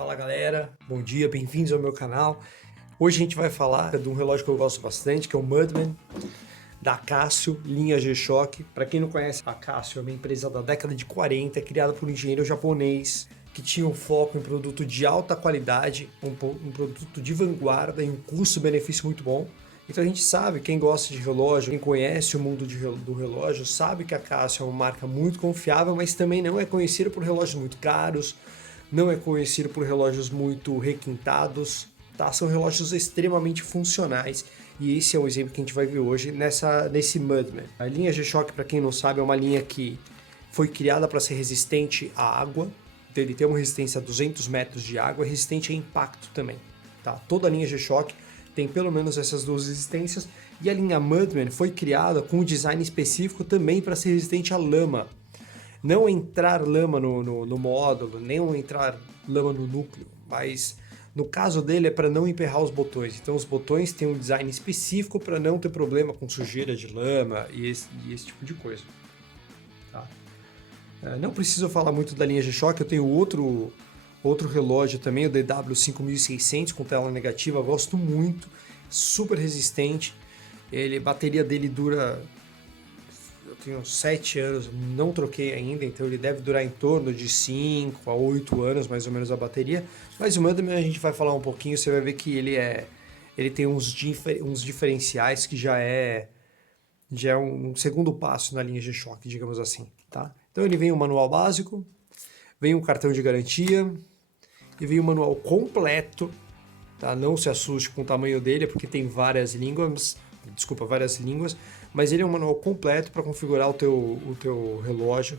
Fala galera, bom dia, bem-vindos ao meu canal. Hoje a gente vai falar de um relógio que eu gosto bastante, que é o Mudman, da Casio, linha G-Shock. Para quem não conhece, a Casio é uma empresa da década de 40, criada por um engenheiro japonês, que tinha um foco em produto de alta qualidade, um produto de vanguarda e um custo-benefício muito bom. Então a gente sabe, quem gosta de relógio, quem conhece o mundo do relógio, sabe que a Casio é uma marca muito confiável, mas também não é conhecida por relógios muito caros, não é conhecido por relógios muito requintados, tá? São relógios extremamente funcionais e esse é o exemplo que a gente vai ver hoje nesse Mudman. A linha G-Shock, para quem não sabe, é uma linha que foi criada para ser resistente à água, então ele tem uma resistência a 200 metros de água, resistente a impacto também. Tá? Toda a linha G-Shock tem pelo menos essas duas resistências e a linha Mudman foi criada com um design específico também para ser resistente à lama. Não entrar lama no módulo, nem entrar lama no núcleo, mas no caso dele é para não emperrar os botões. Então os botões têm um design específico para não ter problema com sujeira de lama e esse tipo de coisa. Tá? Não preciso falar muito da linha G-Shock, eu tenho outro relógio também, o DW5600 com tela negativa, gosto muito, super resistente. A bateria dele dura... Eu tenho 7 anos, não troquei ainda, então ele deve durar em torno de 5 a 8 anos, mais ou menos, a bateria. Mas o Mudman a gente vai falar um pouquinho, você vai ver que ele tem uns diferenciais que já é um segundo passo na linha G-Shock, digamos assim, tá? Então ele vem um manual básico, vem um cartão de garantia e vem um manual completo, tá? Não se assuste com o tamanho dele, porque tem várias línguas, mas ele é um manual completo para configurar o teu relógio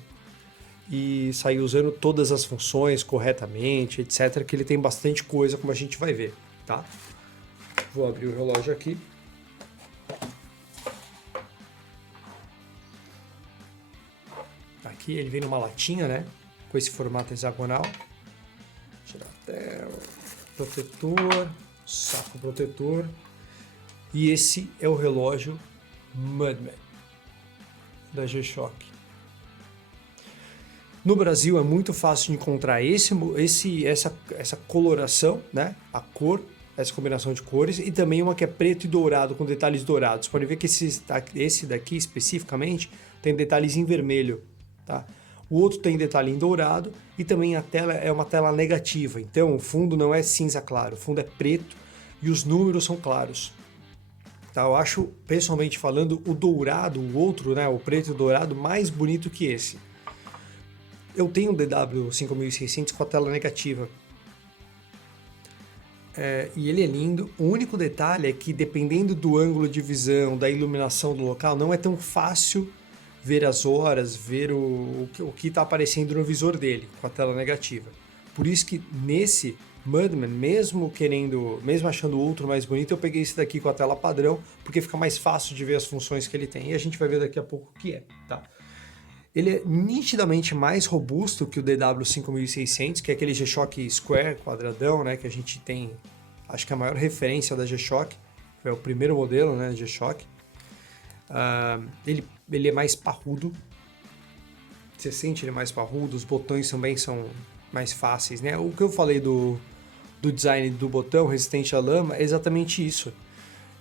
e sair usando todas as funções corretamente, etc. Que ele tem bastante coisa, como a gente vai ver, tá? Vou abrir o relógio aqui. Aqui ele vem numa latinha, né? Com esse formato hexagonal. Tirar a tela, protetor, saco protetor. E esse é o relógio Mudman da G-Shock. No Brasil é muito fácil de encontrar essa coloração, né? A cor, essa combinação de cores, e também uma que é preto e dourado, com detalhes dourados. Podem ver que esse daqui especificamente tem detalhes em vermelho, tá? O outro tem detalhe em dourado e também a tela é uma tela negativa. Então o fundo não é cinza claro, o fundo é preto e os números são claros. Tá, eu acho, pessoalmente falando, o dourado, o outro, né, o preto e dourado, mais bonito que esse. Eu tenho um DW5600 com a tela negativa. E ele é lindo. O único detalhe é que, dependendo do ângulo de visão, da iluminação do local, não é tão fácil ver as horas, ver o que está aparecendo no visor dele, com a tela negativa. Por isso que nesse Mudman, mesmo achando o outro mais bonito, eu peguei esse daqui com a tela padrão, porque fica mais fácil de ver as funções que ele tem. E a gente vai ver daqui a pouco o que é, tá? Ele é nitidamente mais robusto que o DW5600, que é aquele G-Shock Square, quadradão, né? Que a gente tem, acho que é a maior referência da G-Shock, é o primeiro modelo, né, G-Shock. Ele é mais parrudo, você sente ele mais parrudo, os botões também são mais fáceis, né? O que eu falei do design do botão resistente à lama é exatamente isso.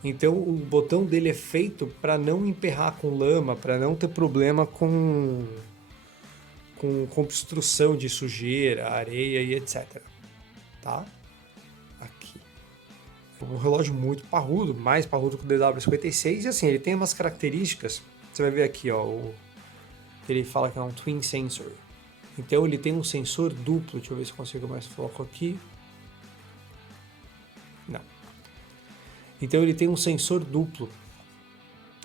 Então o botão dele é feito para não emperrar com lama, para não ter problema com obstrução de sujeira, areia e etc. Tá? Aqui. Um relógio muito parrudo, mais parrudo que o DW56, e assim, ele tem umas características, você vai ver aqui, ó, ele fala que é um Twin Sensor. Então ele tem um sensor duplo, deixa eu ver se eu consigo mais foco aqui. Não. Então ele tem um sensor duplo,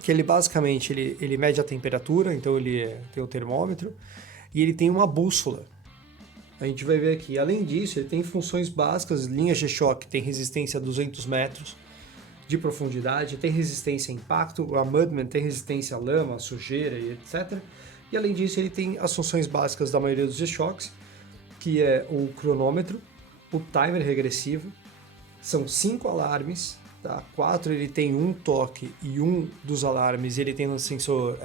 que ele basicamente ele mede a temperatura, então ele tem o termômetro, e ele tem uma bússola. A gente vai ver aqui. Além disso, ele tem funções básicas, linha G-Shock tem resistência a 200 metros de profundidade, tem resistência a impacto, a Mudman tem resistência à lama, à sujeira e etc. E além disso, ele tem as funções básicas da maioria dos G-Shocks, que é o cronômetro, o timer regressivo, são 5 alarmes, tá? 4 ele tem um toque e um dos alarmes ele tem um sensor,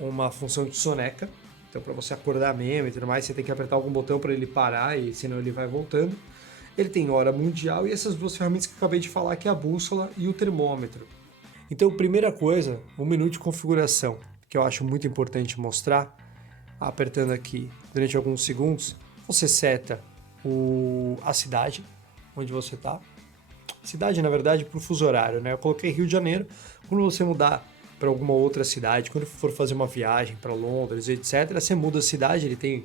uma função de soneca, Então, para você acordar mesmo e tudo mais, você tem que apertar algum botão para ele parar, e senão ele vai voltando. Ele tem hora mundial e essas duas ferramentas que eu acabei de falar, que é a bússola e o termômetro. Então, primeira coisa, 1 minuto de configuração, que eu acho muito importante mostrar. Apertando aqui durante alguns segundos, você seta a cidade onde você está. Cidade, na verdade, para o fuso horário, né? Eu coloquei Rio de Janeiro. Quando você mudar para alguma outra cidade, quando for fazer uma viagem para Londres, etc., você muda a cidade. Ele tem,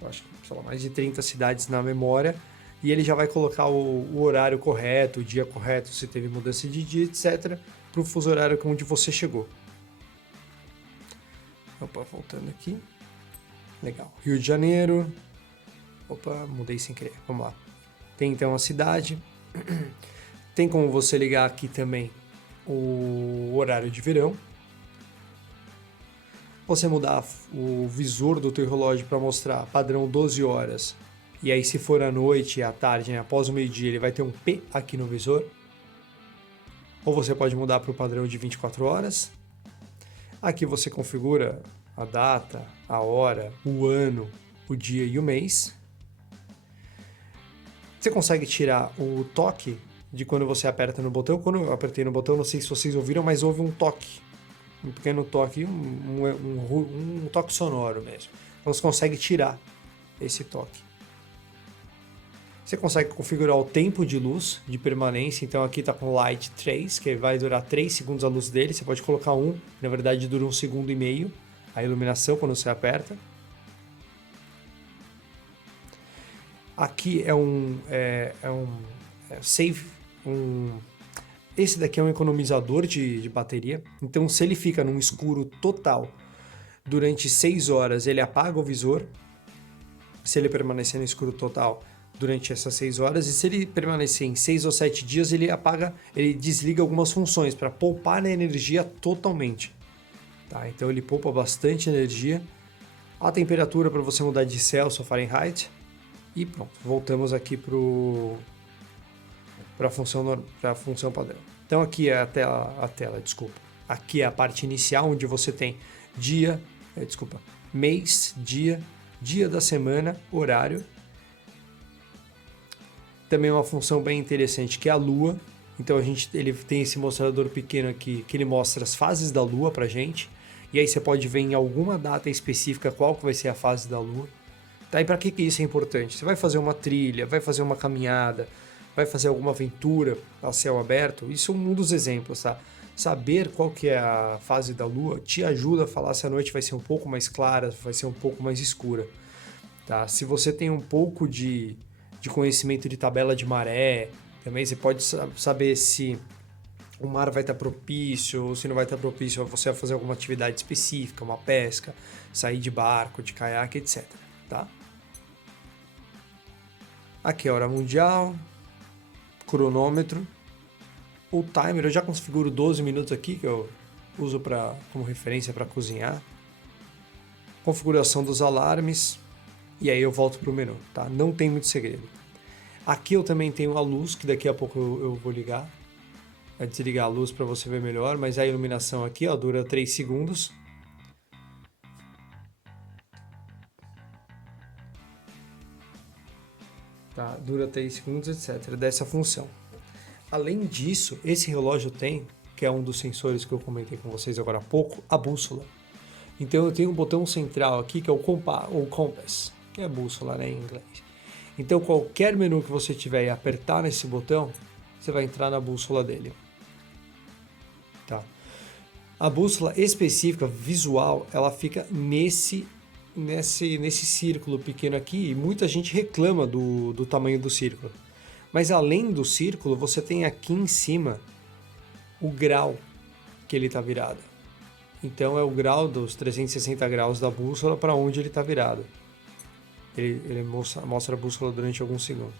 eu acho, sei lá, mais de 30 cidades na memória, e ele já vai colocar o horário correto, o dia correto, se teve mudança de dia, etc., para o fuso horário onde você chegou. Opa, voltando aqui. Legal. Rio de Janeiro. Opa, mudei sem querer. Vamos lá. Tem então a cidade. Tem como você ligar aqui também o horário de verão. Você mudar o visor do teu relógio para mostrar padrão 12 horas. E aí, se for à noite e à tarde, né, após o meio-dia, ele vai ter um P aqui no visor. Ou você pode mudar para o padrão de 24 horas. Aqui você configura a data, a hora, o ano, o dia e o mês. Você consegue tirar o toque de quando você aperta no botão. Quando eu apertei no botão, não sei se vocês ouviram, mas houve um toque. Um pequeno toque, um toque sonoro mesmo. Então você consegue tirar esse toque. Você consegue configurar o tempo de luz de permanência. Então aqui está com Light 3, que vai durar 3 segundos a luz dele. Você pode colocar 1, na verdade dura 1,5 segundos a iluminação quando você aperta. Aqui é um save. Esse daqui é um economizador de bateria. Então, se ele fica num escuro total durante 6 horas, ele apaga o visor. Se ele permanecer no escuro total durante essas 6 horas, e se ele permanecer em 6 ou 7 dias, ele desliga algumas funções para poupar a energia totalmente. Tá? Então ele poupa bastante energia. A temperatura para você mudar de Celsius ou Fahrenheit. E pronto, voltamos aqui para a função padrão. Então aqui é a tela, desculpa. Aqui é a parte inicial, onde você tem mês, dia da semana, horário. Também uma função bem interessante, que é a lua. Então ele tem esse mostrador pequeno aqui, que ele mostra as fases da lua pra gente. E aí você pode ver em alguma data específica qual que vai ser a fase da lua. Tá? E para que isso é importante? Você vai fazer uma trilha, vai fazer uma caminhada, vai fazer alguma aventura a céu aberto? Isso é um dos exemplos, tá? Saber qual que é a fase da lua te ajuda a falar se a noite vai ser um pouco mais clara, vai ser um pouco mais escura. Tá? Se você tem um pouco de conhecimento de tabela de maré, também você pode saber se o mar vai estar propício ou se não vai estar propício, você vai fazer alguma atividade específica, uma pesca, sair de barco, de caiaque, etc. Tá? Aqui é a hora mundial, cronômetro, o timer, eu já configuro 12 minutos aqui, que eu uso como referência para cozinhar. Configuração dos alarmes, e aí eu volto para o menu, tá? Não tem muito segredo. Aqui eu também tenho a luz, que daqui a pouco eu vou ligar. Vai desligar a luz para você ver melhor, mas a iluminação aqui, ó, dura 3 segundos. Tá? Dura 3 segundos, etc. Dessa função. Além disso, esse relógio tem, que é um dos sensores que eu comentei com vocês agora há pouco, a bússola. Então eu tenho um botão central aqui que é o compass, que é a bússola, né, em inglês. Então qualquer menu que você tiver e apertar nesse botão, você vai entrar na bússola dele. Tá? A bússola específica, visual, ela fica nesse círculo pequeno aqui, e muita gente reclama do tamanho do círculo. Mas além do círculo, você tem aqui em cima o grau que ele está virado. Então é o grau dos 360 graus da bússola para onde ele está virado. Ele mostra a bússola durante alguns segundos.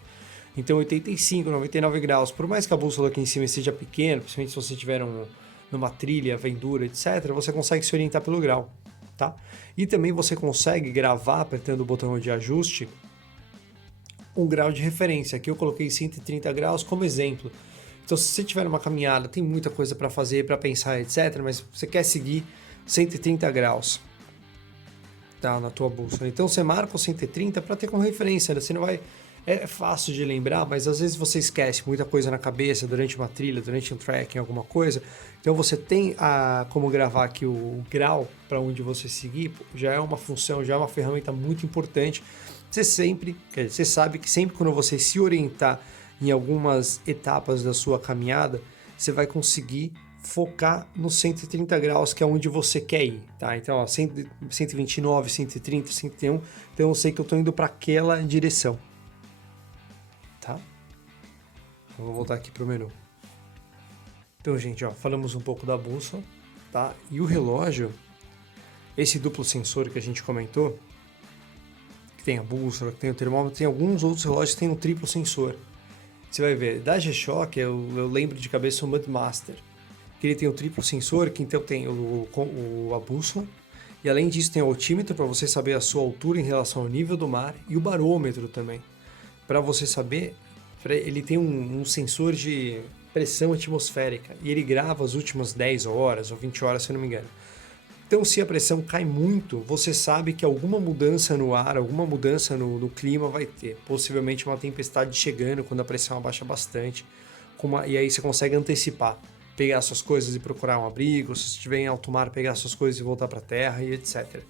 Então 85, 99 graus, por mais que a bússola aqui em cima esteja pequena, principalmente se você estiver numa trilha, aventura, etc., você consegue se orientar pelo grau. Tá? E também você consegue gravar, apertando o botão de ajuste, um grau de referência. Aqui eu coloquei 130 graus como exemplo. Então, se você tiver uma caminhada, tem muita coisa para fazer, para pensar, etc., mas você quer seguir 130 graus. tá, na tua bússola. Então você marca o 130 para ter como referência, né? Você não vai... É fácil de lembrar, mas às vezes você esquece muita coisa na cabeça durante uma trilha, durante um trekking, alguma coisa. Então você tem como gravar aqui o grau para onde você seguir, já é uma função, já é uma ferramenta muito importante. Você sabe que sempre quando você se orientar em algumas etapas da sua caminhada, você vai conseguir focar nos 130 graus, que é onde você quer ir, tá? Então, ó, 129, 130, 131, então eu sei que eu estou indo para aquela direção. Tá? Eu vou voltar aqui pro menu. Então, gente, ó, falamos um pouco da bússola, tá? E o relógio, esse duplo sensor que a gente comentou, que tem a bússola, que tem o termômetro, tem alguns outros relógios que tem um triplo sensor. Você vai ver, da G-Shock, eu lembro de cabeça o Mudmaster, que ele tem o triplo sensor, que então tem a bússola, e além disso tem o altímetro para você saber a sua altura em relação ao nível do mar, e o barômetro também. Para você saber, ele tem um sensor de pressão atmosférica e ele grava as últimas 10 horas ou 20 horas, se eu não me engano. Então, se a pressão cai muito, você sabe que alguma mudança no ar, alguma mudança no clima vai ter. Possivelmente uma tempestade chegando quando a pressão abaixa bastante. E aí você consegue antecipar, pegar suas coisas e procurar um abrigo, se estiver em alto mar, pegar suas coisas e voltar para a terra e etc.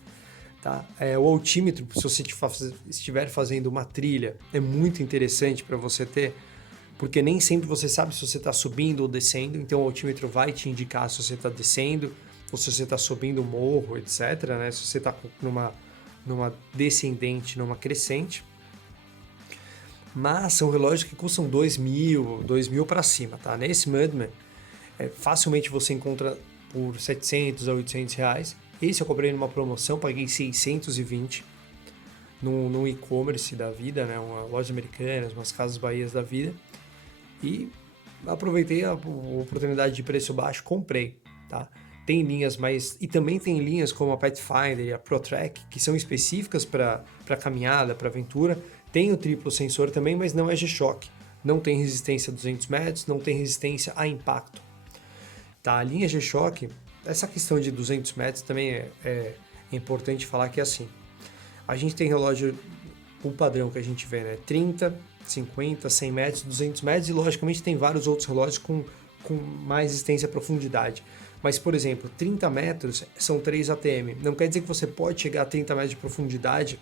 Tá? O altímetro, se você estiver fazendo uma trilha, é muito interessante para você ter, porque nem sempre você sabe se você está subindo ou descendo, então o altímetro vai te indicar se você está descendo ou se você está subindo o morro, etc. Né? Se você está numa descendente, numa crescente. Mas são relógios que custam 2.000 para cima. Tá? Nesse Mudman, facilmente você encontra por 700 a 800 reais. Esse eu comprei numa promoção, paguei 620 num e-commerce da vida, né? Uma loja americana, umas Casas Bahias da vida. E aproveitei a oportunidade de preço baixo, comprei, tá? Tem linhas mais... E também tem linhas como a Pathfinder e a ProTrack, que são específicas para caminhada, para aventura. Tem o triplo sensor também, mas não é G-Shock. Não tem resistência a 200 metros, não tem resistência a impacto. Tá? A linha G-Shock... Essa questão de 200 metros também é importante falar que é assim. A gente tem relógio, o padrão que a gente vê, né? 30, 50, 100 metros, 200 metros e logicamente tem vários outros relógios com mais resistência à profundidade. Mas, por exemplo, 30 metros são 3 ATM. Não quer dizer que você pode chegar a 30 metros de profundidade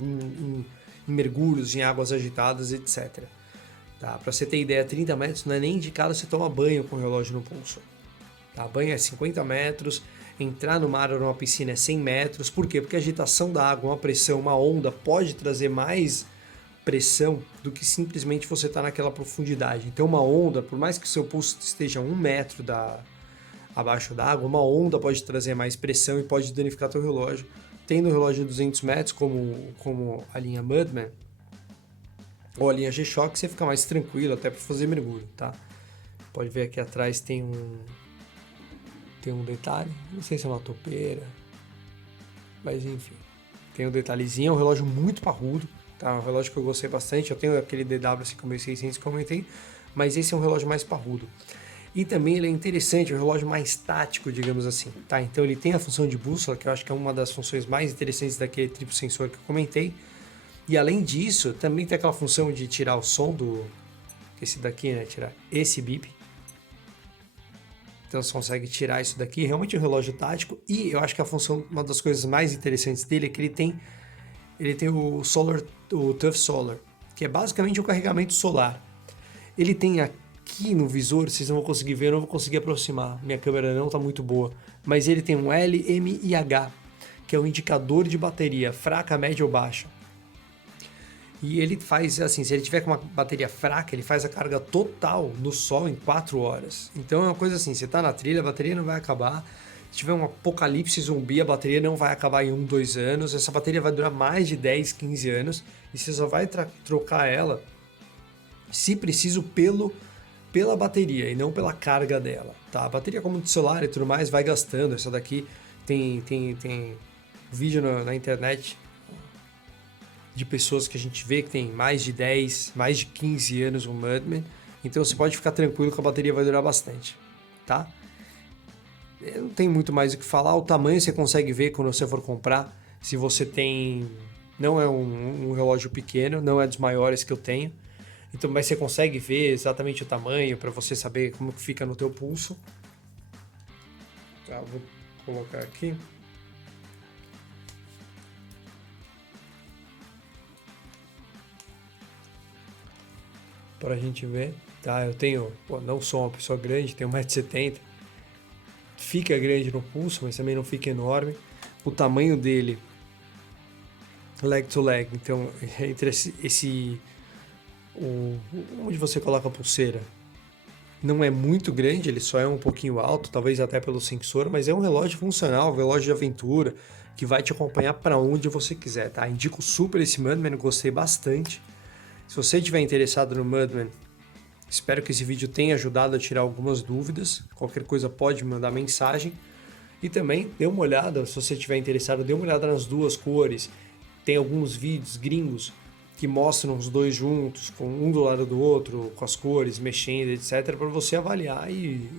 em mergulhos, em águas agitadas, etc. Tá? Para você ter ideia, 30 metros não é nem indicado você tomar banho com o relógio no pulso. A banho é 50 metros, entrar no mar ou numa piscina é 100 metros. Por quê? Porque a agitação da água, uma pressão, uma onda pode trazer mais pressão do que simplesmente você estar naquela profundidade. Então uma onda, por mais que o seu pulso esteja 1 metro abaixo da água, uma onda pode trazer mais pressão e pode danificar teu relógio. Tendo um relógio de 200 metros, como a linha Mudman, ou a linha G-Shock, você fica mais tranquilo até para fazer mergulho, tá? Pode ver aqui atrás tem um detalhe, não sei se é uma topeira, mas enfim, tem um detalhezinho, é um relógio muito parrudo, tá? Um relógio que eu gostei bastante. Eu tenho aquele DW5600 que eu comentei, mas esse é um relógio mais parrudo. E também ele é interessante, é um relógio mais tático, digamos assim, tá? Então ele tem a função de bússola, que eu acho que é uma das funções mais interessantes daquele triplo sensor que eu comentei. E além disso, também tem aquela função de tirar o som esse daqui, né? Tirar esse bip. Então você consegue tirar isso daqui, realmente é um relógio tático. E eu acho que a função, uma das coisas mais interessantes dele é que ele tem o Tough Solar, que é basicamente um carregamento solar. Ele tem aqui no visor, vocês não vão conseguir ver, eu não vou conseguir aproximar, minha câmera não está muito boa, mas ele tem um L, M e H, que é um indicador de bateria fraca, média ou baixa. E ele faz assim, se ele tiver com uma bateria fraca, ele faz a carga total no sol em 4 horas. Então é uma coisa assim, você está na trilha, a bateria não vai acabar. Se tiver um apocalipse zumbi, a bateria não vai acabar em 1, 2 anos. Essa bateria vai durar mais de 10, 15 anos. E você só vai trocar ela, se preciso, pela bateria e não pela carga dela. Tá? A bateria, como de celular e tudo mais, vai gastando. Essa daqui tem vídeo na internet de pessoas que a gente vê que tem mais de 10, mais de 15 anos o Mudman. Então você pode ficar tranquilo que a bateria vai durar bastante, tá? Não tem muito mais o que falar. O tamanho você consegue ver quando você for comprar. Se você tem... Não é um relógio pequeno, não é dos maiores que eu tenho. Então, mas você consegue ver exatamente o tamanho para você saber como que fica no teu pulso. Tá, vou colocar aqui. Para a gente ver, tá? Eu tenho, não sou uma pessoa grande, tenho 1,70 m. Fica grande no pulso, mas também não fica enorme. O tamanho dele, leg to leg, então entre onde você coloca a pulseira, não é muito grande, ele só é um pouquinho alto, talvez até pelo sensor, mas é um relógio funcional, um relógio de aventura, que vai te acompanhar para onde você quiser, tá? Indico super esse Mudman, gostei bastante. Se você estiver interessado no Mudman, espero que esse vídeo tenha ajudado a tirar algumas dúvidas. Qualquer coisa pode me mandar mensagem. E também dê uma olhada, se você estiver interessado, dê uma olhada nas duas cores. Tem alguns vídeos gringos que mostram os dois juntos, com um do lado do outro, com as cores, mexendo, etc, para você avaliar e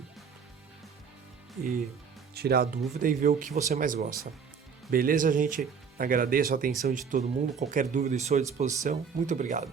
tirar a dúvida e ver o que você mais gosta. Beleza, gente? Agradeço a atenção de todo mundo. Qualquer dúvida estou à disposição. Muito obrigado.